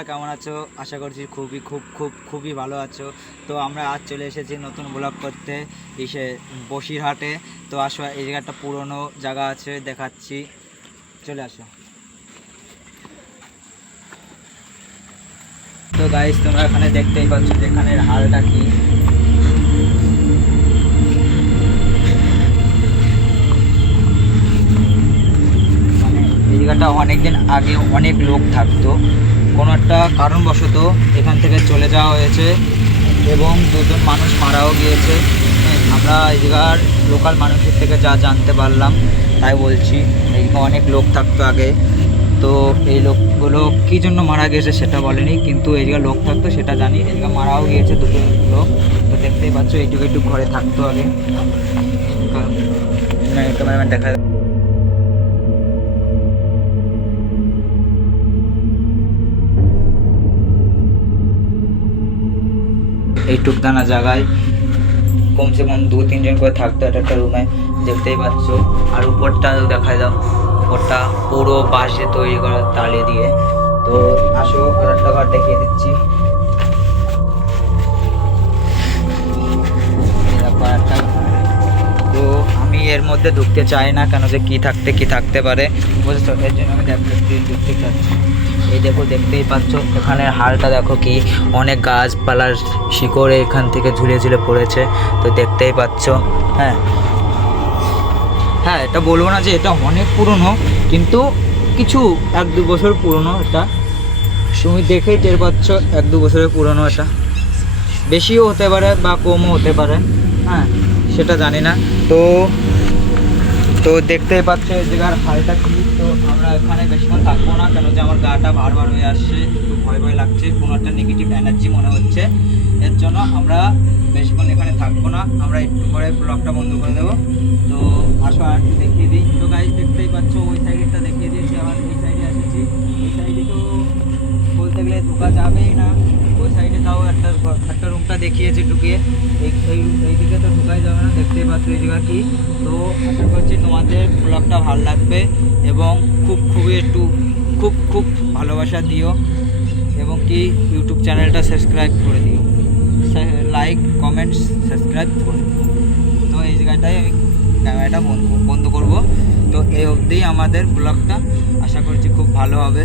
তোমরা কেমন আছো? আশা করছি খুবই ভালো আছো। তো আমরা আজ চলে এসেছি নতুন ব্লগ করতে বসিরহাটে। তো আসো, এই জায়গাটা পুরনো জায়গা আছে, দেখাচ্ছি, চলে আসো। তো গাইস, তোমরা এখানে দেখতেই পাচ্ছ যে এখানের হালটা কি। এই জায়গাটা অনেকদিন আগে অনেক লোক থাকতো, কোনো একটা কারণবশত এখান থেকে চলে যাওয়া হয়েছে এবং দুজন মানুষ মারাও গিয়েছে। আমরা এই জায়গার লোকাল মানুষের থেকে যা জানতে পারলাম তাই বলছি। এইখানে অনেক লোক থাকতো আগে, তো এই লোকগুলো কী জন্য মারা গিয়েছে সেটা বলেনি, কিন্তু এই জায়গায় লোক থাকতো সেটা জানি। এই জায়গায় মারাও গিয়েছে দুটো লোক। তো দেখতেই পাচ্ছ এইটুকু ঘরে থাকতো আগে। ক্যামেরাম্যান দেখা এইটুক দানা জায়গায় কমসে কম 2-3 জন করে থাকতো একটা রুমে, দেখতেই পাচ্ছ। আর উপরটা দেখা দাও, উপরটা পুরো বাঁশ দিয়ে তৈরি করা, তালে দিয়ে। তো আসো আর একটা ঘর দেখিয়ে দিচ্ছি। তো আমি এর মধ্যে ঢুকতে চাই না, কেন যে কি থাকতে পারে বুঝেছো, এর জন্য আমি ঢুকতে চাচ্ছি। এই দেখো, দেখতেই পাচ্ছ এখানের হালটা দেখো কি, অনেক গাছপালার শিকড়ে এখান থেকে ঝুলে পড়েছে। তো দেখতেই পাচ্ছ। হ্যাঁ, এটা বলবো না যে এটা অনেক পুরনো, কিন্তু কিছু 1-2 বছর পুরনো। এটা তুমি দেখেই টের পাচ্ছ 1-2 বছরের পুরনো। এটা বেশিও হতে পারে বা কমও হতে পারে, হ্যাঁ সেটা জানি না। তো দেখতেই পাচ্ছ এই জায়গার হালটা কি। তো আমরা এখানে বেশিক্ষণ থাকবো না, কেন যে আমার গাটা বারবার হয়ে আসছে, একটু ভয় লাগছে, কোনো একটা নেগেটিভ এনার্জি মনে হচ্ছে। এর জন্য আমরা বেশিক্ষণ এখানে থাকবো না, আমরা একটু পরে ব্লগটা বন্ধ করে দেবো। তো আসো আর একটু দেখিয়ে দিই। তো গাইজ দেখতেই পাচ্ছ ওই সাইডটা দেখিয়ে দিয়েছি, আবার এই সাইডে এসেছি। এই সাইডে তো বলতে গেলে ঢোকা যাবেই না, ওই সাইডে তাও একটা রুমটা দেখিয়েছি ঢুকিয়ে। এই দিকে তো ঢোকাই যাবে না, দেখতেই পাচ্ছ এই জায়গা কি। তো আশা করছি তোমাদের ব্লগটা ভালো লাগবে এবং খুব ভালোবাসা দিও, এবং কি ইউটিউব চ্যানেলটা সাবস্ক্রাইব করে দিও, লাইক কমেন্টস সাবস্ক্রাইব করে দিও। তো এই জায়গাটায় আমি ক্যামেরাটা বন্ধ করব। তো এই অবধিই আমাদের ব্লগটা, আশা করছি খুব ভালো হবে।